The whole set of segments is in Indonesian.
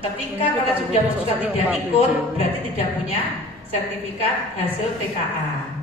Ketika kalian sudah memutuskan tidak ikut, berarti tidak punya sertifikat hasil TKA.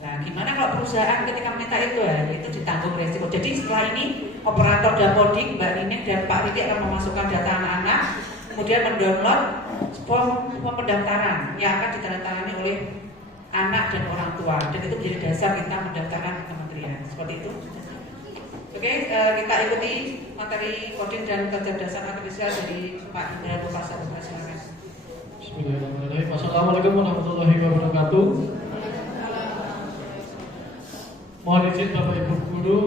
Nah, gimana kalau perusahaan ketika minta itu ya, itu ditanggung resiko. Jadi setelah ini operator Dapodik, Mbak Nining dan Pak Riki akan memasukkan data anak-anak, kemudian mendownload form pendaftaran yang akan ditandatangani oleh anak dan orang tua, dan itu menjadi dasar kita mendaftarkan ke kementerian. Seperti itu. Oke, kita ikuti materi coding dan kecerdasan artifisial dari Pak Indra Bupasa. Silakan. Bismillahirrahmanirrahim. Assalamualaikum warahmatullahi wabarakatuh. Mohon izin Bapak Ibu Guru,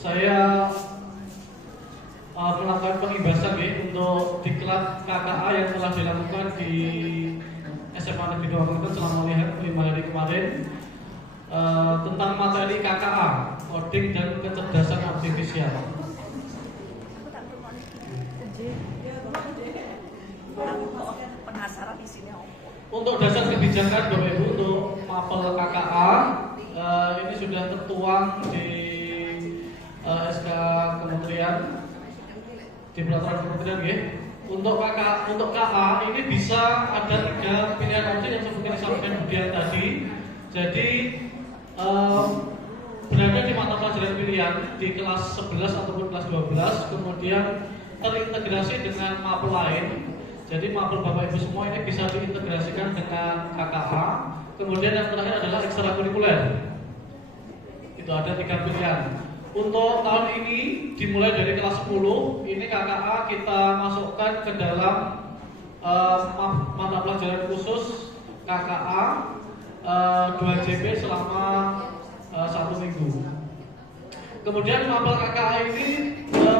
saya melakukan pengibasan untuk diklat KKA yang telah dilakukan di SMA Negeri 2 Klaten selama 5 hari kemarin tentang materi KKA, coding dan kecerdasan artifisial. Penasaran isinya. Untuk dasar kebijakan Bapak Ibu untuk mapel KKA ini sudah tertuang di SK Kementerian, di peraturan Kementerian ya. Untuk KA ini bisa ada 3 pilihan opsi yang seperti disampaikan Budian tadi. Jadi berada di mata pelajaran pilihan di kelas 11 ataupun kelas 12, kemudian terintegrasi dengan mapel lain. Jadi mapel Bapak Ibu semua ini bisa diintegrasikan dengan KKA. Kemudian yang terakhir adalah ekstrakurikuler. Itu ada 3 pilihan. Untuk tahun ini dimulai dari kelas 10, ini KKA kita masukkan ke dalam mata pelajaran khusus KKA 2 JP selama 1 minggu. Kemudian mapel KKA ini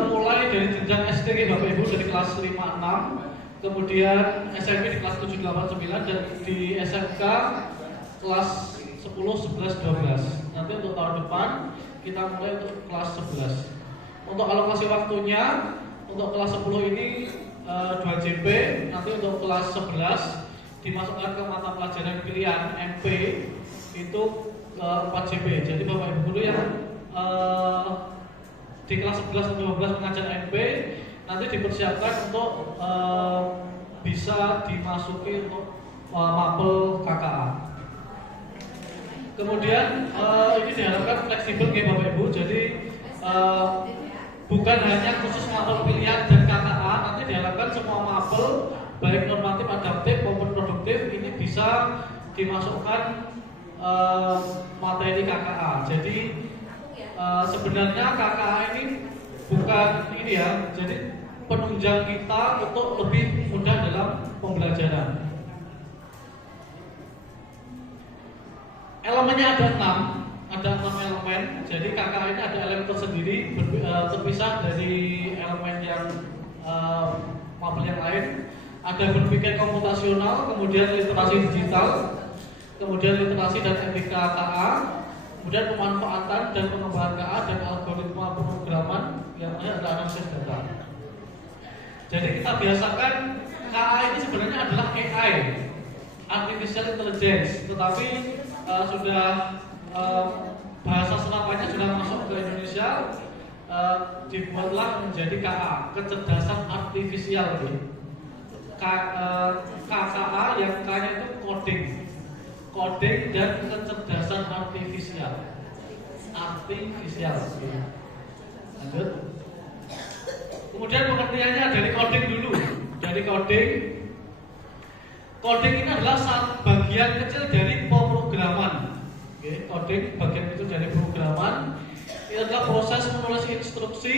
mulai dari jenjang SD Bapak Ibu dari kelas 5 6, kemudian SMP di kelas 7 8 9, dan di SMK kelas 10 11 12. Nanti untuk tahun depan kita mulai untuk kelas 11. Untuk alokasi waktunya, untuk kelas 10 ini 2 JP, nanti untuk kelas 11 dimasukkan ke mata pelajaran pilihan MP itu 4 JP. Jadi Bapak Ibu Guru yang di kelas 11 atau 12 pengajar MP nanti dipersiapkan untuk bisa dimasuki untuk mapel KKA. Kemudian ini diharapkan fleksibel ya Bapak Ibu. Jadi bukan hanya khusus mapel pilihan dan KKA, nanti diharapkan semua mapel baik normatif, adaptif maupun produktif ini bisa dimasukkan materi KKA. Jadi sebenarnya KKA ini bukan ini ya, jadi penunjang kita untuk lebih mudah dalam pembelajaran. Elemennya ada 6 elemen. Jadi KKA ini ada elemen tersendiri, terpisah dari elemen yang mapel yang lain. Ada berpikir komputasional, kemudian literasi digital, kemudian literasi dan etika KA, kemudian pemanfaatan dan pengembangan KA dan algoritma pemrograman yang ada analisis data. Jadi kita biasakan KA ini sebenarnya adalah AI, Artificial Intelligence, tetapi sudah bahasa senapannya sudah masuk ke Indonesia, dibuatlah menjadi KA, kecerdasan artifisial. KKA yang K-nya itu coding dan kecerdasan artifisial. Lanjut. Kemudian pengertiannya dari coding dulu. Dari coding ini adalah bagian kecil dari pemrograman. Coding bagian kecil dari pemrograman. Ini adalah proses menulis instruksi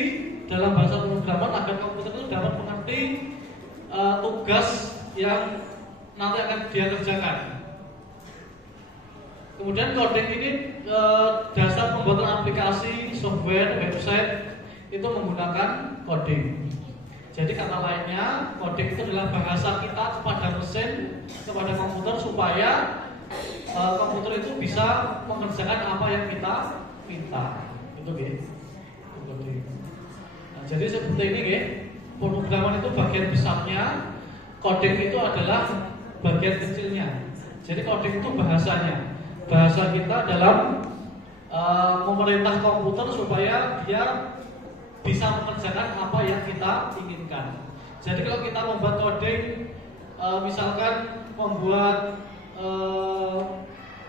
dalam bahasa pemrograman agar komputer itu dapat mengerti tugas yang nanti akan dia kerjakan. Kemudian coding ini dasar pembuatan aplikasi, software, website itu menggunakan coding. Jadi kata lainnya, coding itu adalah bahasa kita kepada mesin, kepada komputer supaya komputer itu bisa mengerjakan apa yang kita minta. Itu gitu. Nah, jadi seperti ini ya. Pemrograman itu bagian besarnya, coding itu adalah bagian kecilnya. Jadi coding itu bahasanya, bahasa kita dalam memerintah komputer supaya dia bisa mengerjakan apa yang kita inginkan. Jadi kalau kita membuat coding, misalkan membuat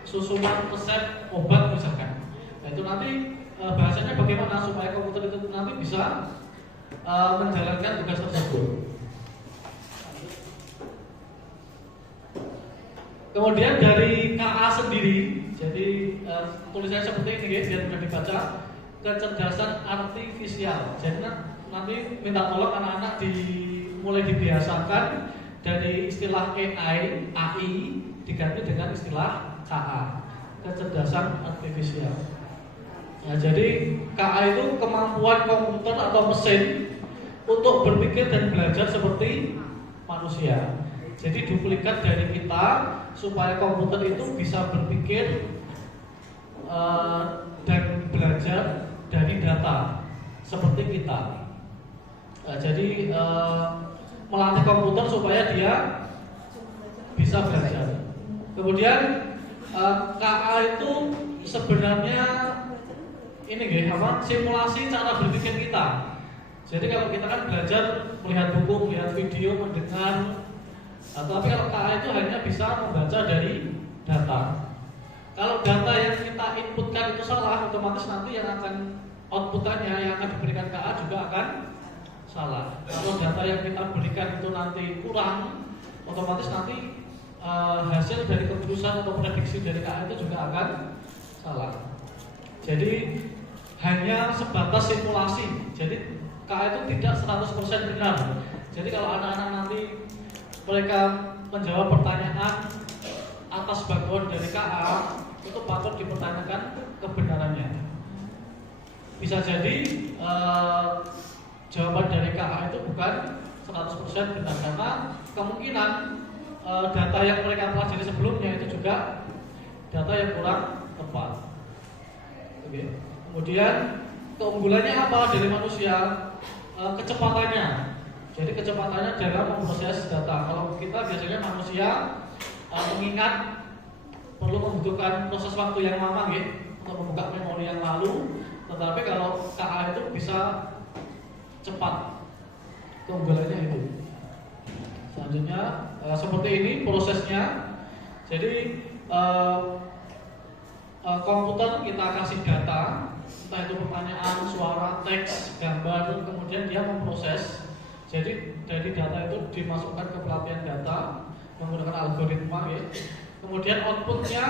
susunan resep obat misalkan, nah itu nanti bahasanya bagaimana supaya komputer itu nanti bisa menjalankan tugas tersebut. Kemudian dari KA sendiri, jadi tulisannya seperti ini ya, biar mudah dibaca. Kecerdasan artifisial. Jadi nanti minta tolong anak-anak mulai dibiasakan dari istilah AI diganti dengan istilah KA, kecerdasan artifisial. Nah, jadi KA itu kemampuan komputer atau mesin untuk berpikir dan belajar seperti manusia. Jadi duplikat dari kita supaya komputer itu bisa berpikir dan belajar dari data seperti kita. Jadi melatih komputer supaya dia bisa belajar. Kemudian KA itu sebenarnya ini simulasi cara berpikir kita. Jadi kalau kita kan belajar melihat buku, melihat video, mendengar. Tapi kalau KA itu hanya bisa membaca dari data. Kalau data yang kita inputkan itu salah, otomatis nanti yang akan outputannya yang akan diberikan KA juga akan salah. Kalau data yang kita berikan itu nanti kurang, otomatis nanti hasil dari keputusan atau prediksi dari KA itu juga akan salah. Jadi hanya sebatas simulasi. Jadi KA itu tidak 100% benar. Jadi kalau anak-anak nanti mereka menjawab pertanyaan atas bantuan dari KA, itu patut dipertanyakan kebenarannya. Bisa jadi jawaban dari KA itu bukan 100% benar, karena kemungkinan data yang mereka pelajari sebelumnya itu juga data yang kurang tepat. Oke. Kemudian keunggulannya apa dari manusia? Kecepatannya. Jadi kecepatannya dalam memproses data. Kalau kita biasanya manusia mengingat perlu membutuhkan proses waktu yang lama untuk membuka memori yang lalu. Tetapi kalau KA itu bisa cepat. Keunggulannya itu. Selanjutnya seperti ini prosesnya. Jadi komputer kita kasih data, entah itu pertanyaan, suara, teks, gambar, kemudian dia memproses. Jadi dari data itu dimasukkan ke pelatihan data menggunakan algoritma Kemudian outputnya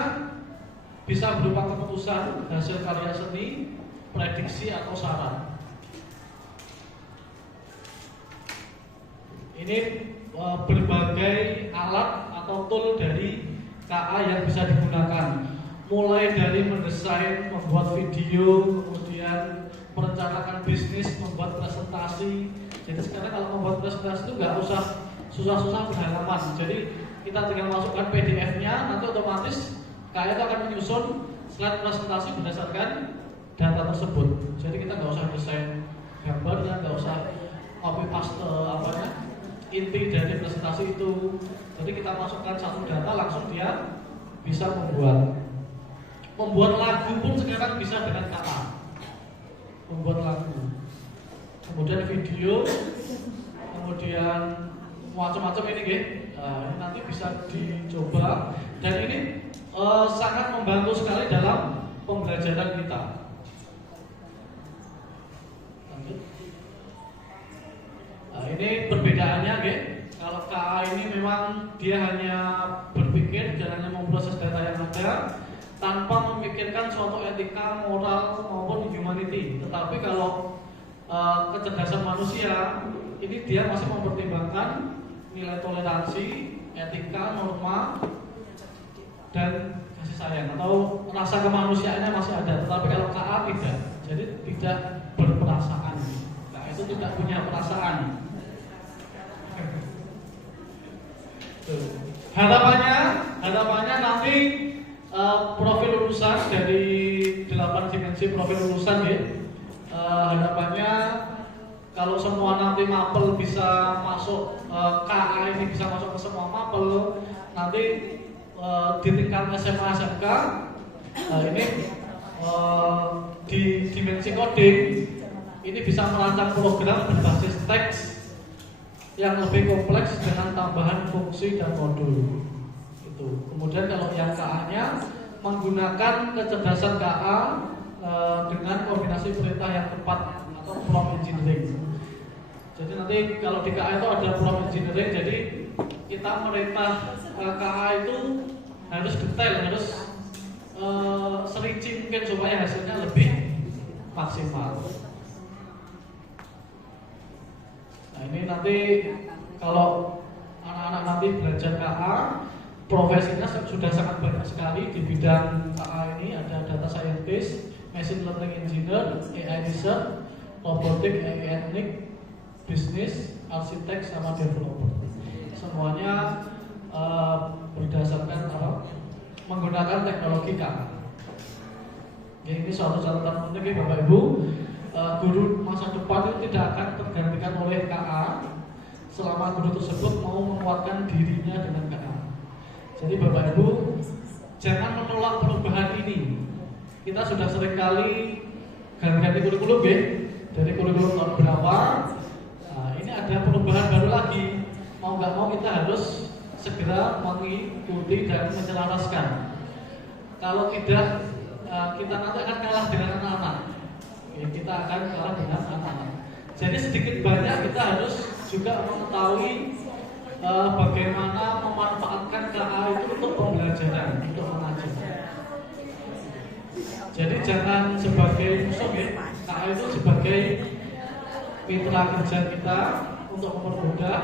bisa berupa keputusan, hasil karya seni, prediksi atau saran. Ini berbagai alat atau tool dari KA yang bisa digunakan. Mulai dari mendesain, membuat video, kemudian merencanakan bisnis, membuat presentasi. Jadi sekarang kalau membuat presentasi itu nggak usah susah-susah berhalaman. Jadi kita tinggal masukkan PDF-nya, nanti otomatis KA itu akan menyusun slide presentasi berdasarkan data tersebut. Jadi kita nggak usah desain gambarnya, nggak usah copy paste inti dari presentasi itu. Jadi kita masukkan satu data, langsung dia bisa membuat lagu pun sekarang bisa dengan KA. Membuat lagu, kemudian video, kemudian macam-macam ini nanti bisa dicoba, dan ini sangat membantu sekali dalam pembelajaran kita. Lanjut. Ini perbedaannya kalau KA ini memang dia hanya berpikir dan hanya memproses data yang ada tanpa memikirkan suatu etika, moral maupun humanity. Tetapi kalau kecerdasan manusia ini dia masih mempertimbangkan nilai toleransi, etika, norma, dan kasih sayang atau rasa kemanusiaannya masih ada. Tetapi kalau KA tidak, jadi tidak berperasaan. KA itu tidak punya perasaan. Harapannya nanti profil lulusan dari 8 dimensi profil lulusan harapannya kalau semua nanti mapel bisa masuk, KA ini bisa masuk ke semua mapel, nanti di tingkat SMA SMK ini di dimensi coding ini bisa merancang program berbasis teks yang lebih kompleks dengan tambahan fungsi dan modul. Itu. Kemudian kalau yang KA-nya menggunakan kecerdasan KA dengan kombinasi perintah yang tepat atau prompt engineering. Jadi nanti kalau di KA itu ada prompt engineering, jadi kita merintah KA itu harus detail, harus serinci mungkin supaya hasilnya lebih maksimal. Nah ini nanti kalau anak-anak nanti belajar KA, profesinya sudah sangat banyak sekali di bidang KA ini. Ada data scientist, machine learning engineer, AI research, robotic, AI etnik, bisnis, arsitek, sama developer. Semuanya berdasarkan menggunakan teknologi KA. Jadi ini suatu catatan penting Bapak Ibu. Guru masa depan itu tidak akan tergantikan oleh KA selama guru tersebut mau menguatkan dirinya dengan KA. Jadi Bapak Ibu jangan menolak perubahan ini. Kita sudah seringkali ganti kurikulum ya, dari kurikulum tahun berapa. Nah, ini ada perubahan baru lagi. Mau nggak mau kita harus segera mengikuti dan menyelaraskan. Kalau tidak, kita nanti akan kalah dengan anak-anak. Kita akan kalah dengan anak-anak. Jadi sedikit banyak kita harus juga mengetahui bagaimana memanfaatkan KA itu untuk pembelajaran, untuk mengajar. Jadi jangan sebagai musuh ya, KA itu sebagai mitra kerja kita untuk mempermudah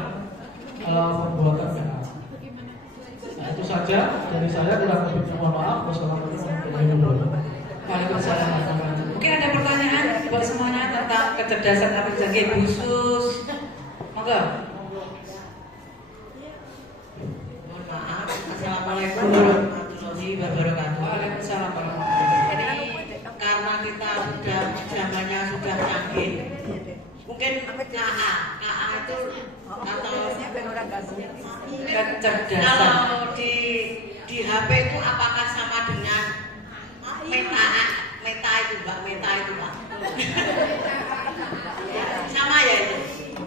pembuatan KA. Nah itu saja dari saya, kurang lebihnya mohon maaf. Wassalamualaikum warahmatullahi wabarakatuh. Waalaikumsalam. Mungkin ada pertanyaan buat semuanya tentang kecerdasan artificial khusus. Monggo. Mohon maaf. Assalamualaikum warahmatullahi wabarakatuh. Waalaikumsalam warahmatullahi wabarakatuh. Jadi karena kita sudah zamannya sudah canggih, mungkin KA itu atau Kecerdasan. kalau di HP itu apakah sama dengan meta itu Mbak, sama ya itu.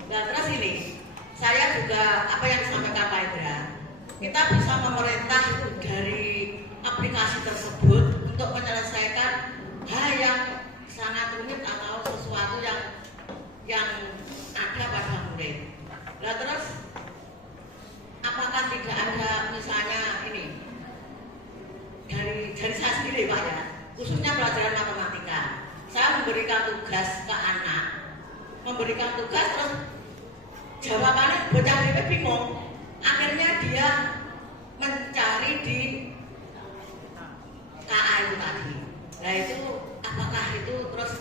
Nah terus ini saya juga apa yang disampaikan Pak Indra, kita bisa memerintah itu dari aplikasi tersebut untuk menyelesaikan hal yang sangat rumit atau sesuatu yang ada pada murid. Nah terus apakah tidak ada misalnya ini dari saya sendiri Pak ya, khususnya pelajaran matematika, saya memberikan tugas ke anak, terus jawabannya bocah dia bingung, akhirnya dia mencari di KA itu tadi. Nah itu apakah itu terus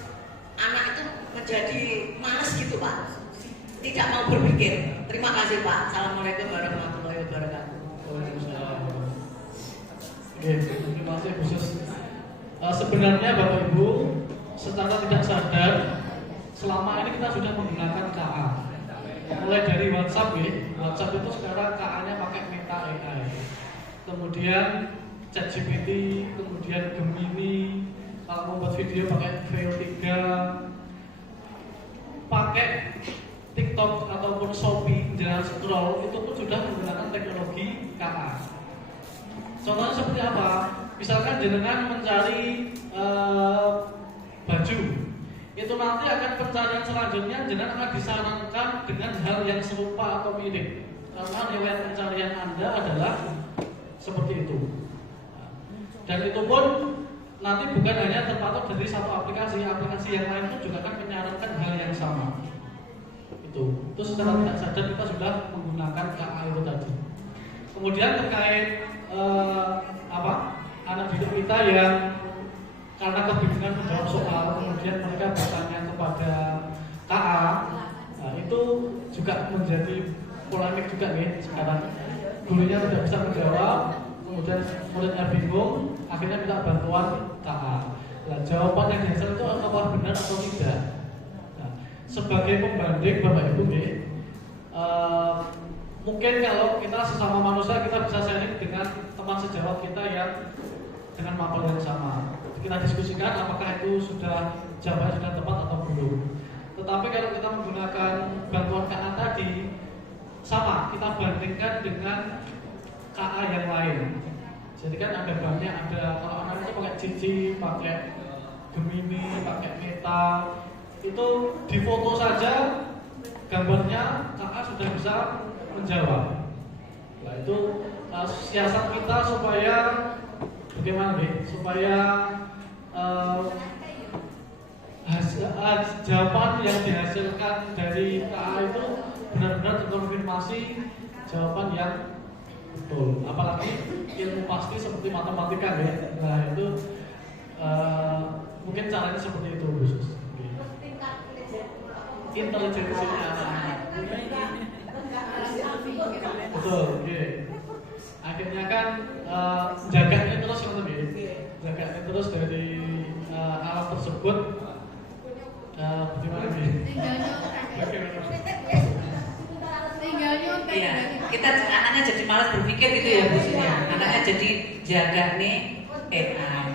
anak itu menjadi malas gitu Pak, tidak mau berpikir. Terima kasih Pak. Assalamualaikum warahmatullahi wabarakatuh. Terima kasih khusus. Sebenarnya Bapak Ibu secara tidak sadar selama ini kita sudah menggunakan KA. Mulai dari WhatsApp ya, WhatsApp itu sekarang KA-nya pakai Meta AI. Kemudian ChatGPT, kemudian Gemini, kalau mau buat video pakai VO3, pakai TikTok ataupun Shopee, jalan scroll itu pun sudah menggunakan teknologi KA. Contohnya seperti apa? Misalkan jenengan mencari baju, itu nanti akan pencarian selanjutnya jenengan akan disarankan dengan hal yang serupa atau mirip, karena nilai pencarian Anda adalah seperti itu. Dan itu pun nanti bukan hanya terpatok dari satu aplikasi yang lain pun juga akan menyarankan hal yang sama. Itu secara tidak sadar kita sudah menggunakan KA itu tadi. Kemudian terkait anak didik kita yang karena kebingungan menjawab soal, kemudian mereka bertanya kepada KA, nah, itu juga menjadi polemik juga nih sekarang. Gurunya tidak bisa menjawab, kemudian muridnya bingung, akhirnya minta bantuan KA. Nah, jawaban yang dihasilkan itu apakah benar atau tidak? Nah, sebagai pembanding Bapak Ibu nih, mungkin kalau kita sesama manusia kita bisa sharing dengan teman sejawat kita yang dengan mapel yang sama. Kita diskusikan apakah itu jawabannya sudah tepat atau belum. Tetapi kalau kita menggunakan bantuan KA tadi, sama kita bandingkan dengan KA yang lain. Jadi kan ada banyak, ada kalau anak itu pakai Cici, pakai Gemini, pakai Meta, itu di foto saja gambarnya KA sudah bisa menjawab. Nah itu siasat kita supaya bagaimana nih? Supaya jawaban yang dihasilkan dari KA itu benar-benar terkonfirmasi jawaban yang betul. Apalagi ilmu pasti seperti matematika ya. Nah itu mungkin caranya seperti itu khusus. Intelijensinya anak-anak. Betul. Okay. Akhirnya kan jaganya terus lebih, jaganya terus dari alam tersebut. Bagaimana nih? Iya, kita anaknya jadi malas berpikir gitu ya Bu ya. Anaknya jadi jaga nih AI.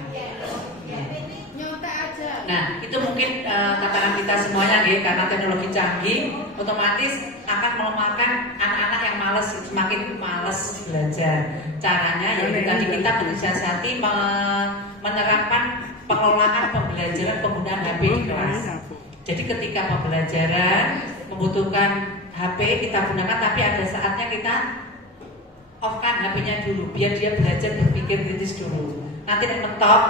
Nah, itu mungkin tatanan kita semuanya nih, karena teknologi canggih otomatis akan melemahkan anak-anak yang malas, semakin malas belajar. Caranya yaitu tadi kita mensiasati menerapkan pengelolaan pembelajaran penggunaan HP di kelas. Jadi ketika pembelajaran membutuhkan HP kita gunakan, tapi ada saatnya kita off-kan HP-nya dulu biar dia belajar berpikir kritis dulu. Nanti mentok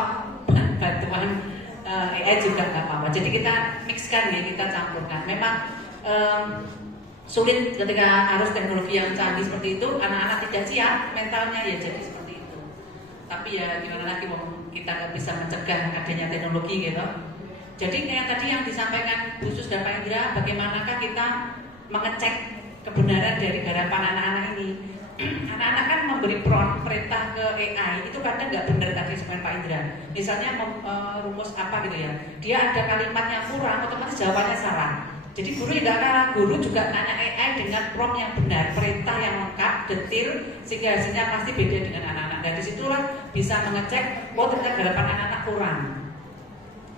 bantuan AI juga nggak apa-apa. Jadi kita mixkan ya, kita campurkan. Memang sulit ketika harus teknologi yang canggih seperti itu, anak-anak tidak siap mentalnya ya jadi seperti itu. Tapi ya gimana lagi, kita nggak bisa mencegah adanya teknologi gitu. Jadi kayak tadi yang disampaikan Bu Sus dan Pak Indra, bagaimanakah kita mengecek kebenaran dari garapan anak-anak ini? Anak-anak kan memberi perintah ke AI itu kadang nggak benar tadi seperti Pak Indra. Misalnya rumus apa gitu ya, dia ada kalimat yang kurang, otomatis jawabannya salah. Jadi guru tidak kalah, guru juga nanya AI dengan prompt yang benar, perintah yang lengkap, detil, sehingga hasilnya pasti beda dengan anak-anak. Dan disitulah bisa mengecek, oh ternyata garapan anak-anak kurang.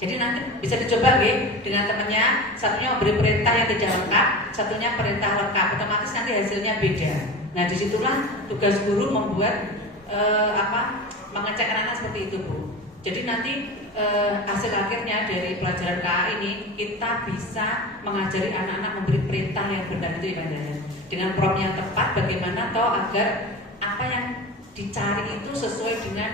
Jadi nanti bisa dicoba ya dengan temannya, satunya memberi perintah yang tidak lengkap, satunya perintah lengkap, otomatis nanti hasilnya beda. Nah disitulah tugas guru membuat mengecek anak-anak seperti itu Bu. Jadi nanti hasil akhirnya dari pelajaran KA ini kita bisa mengajari anak-anak memberi perintah yang benar itu ya Pak Indra. Dengan prompt yang tepat, bagaimana toh agar apa yang dicari itu sesuai dengan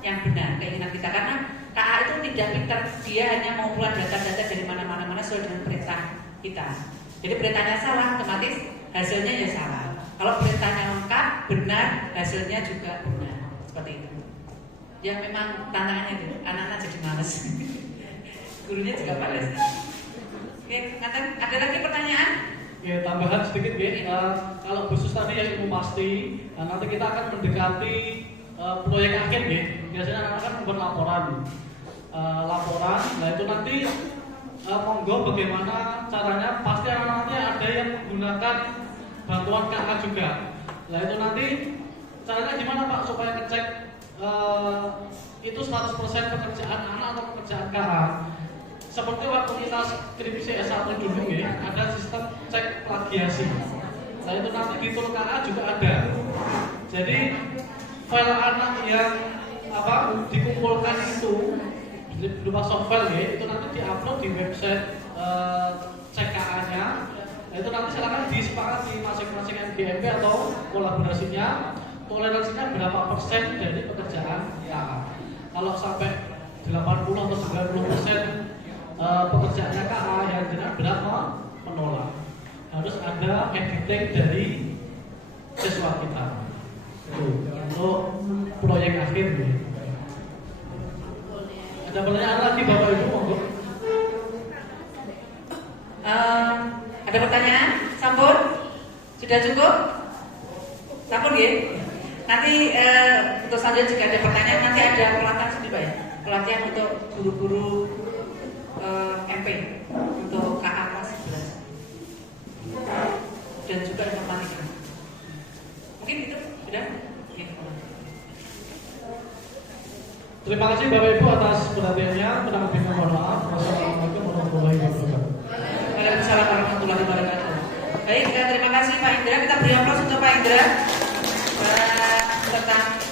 yang benar keinginan kita, karena KA itu tidak pintar, dia hanya mengumpulkan data-data dari mana-mana sesuai dengan perintah kita. Jadi perintahnya salah, otomatis hasilnya ya salah. Kalau perintahnya lengkap, benar, hasilnya juga benar. Seperti itu. Ya memang tantangannya itu, anak-anak jadi males. Gurunya juga males. Oke, ada lagi pertanyaan? Ya, tambahan sedikit ya. Kalau khusus tadi yang ilmu pasti, nanti kita akan mendekati proyek akhir ya. Biasanya anak-anak kan membuat laporan. Nah itu nanti monggo bagaimana caranya, pasti anak-anaknya ada yang menggunakan bantuan KA juga. Nah itu nanti caranya gimana Pak supaya ngecek itu 100% pekerjaan anak atau pekerjaan KA. Seperti waktu kita skripsi S1 dulu ya, ada sistem cek plagiasi. Nah itu nanti di tool KA juga ada. Jadi file anak yang dikumpulkan itu berupa software ya, itu nanti diupload di website CKA-nya. Nah, itu nanti silakan disepakati masing-masing NBMP atau kolaborasinya, toleransinya berapa persen dari pekerjaan KA. Kalau sampai 80 atau 90% pekerjaannya KA, yang jelas berat menolak. Harus ada editing dari siswa kita. Itu untuk proyek akhir ya. Ada pertanyaan lagi Bapak Ibu monggo. Ada pertanyaan? Sampun? Sudah cukup? Sampun ya? Nanti untuk selanjutnya jika ada pertanyaan nanti ada pelatihan sendiri Pak ya. Pelatihan untuk guru-guru MP untuk KA kelas 11 dan juga informatika. Mungkin itu sudah? Ya. Terima kasih Bapak Ibu atas perhatiannya. Kurang lebihnya mohon maaf. Wassalamualaikum warahmatullahi wabarakatuh. Waalaikumsalam warahmatullahi wabarakatuh. Baik, terima kasih Pak Indra. Kita beri aplaus untuk Pak Indra tentang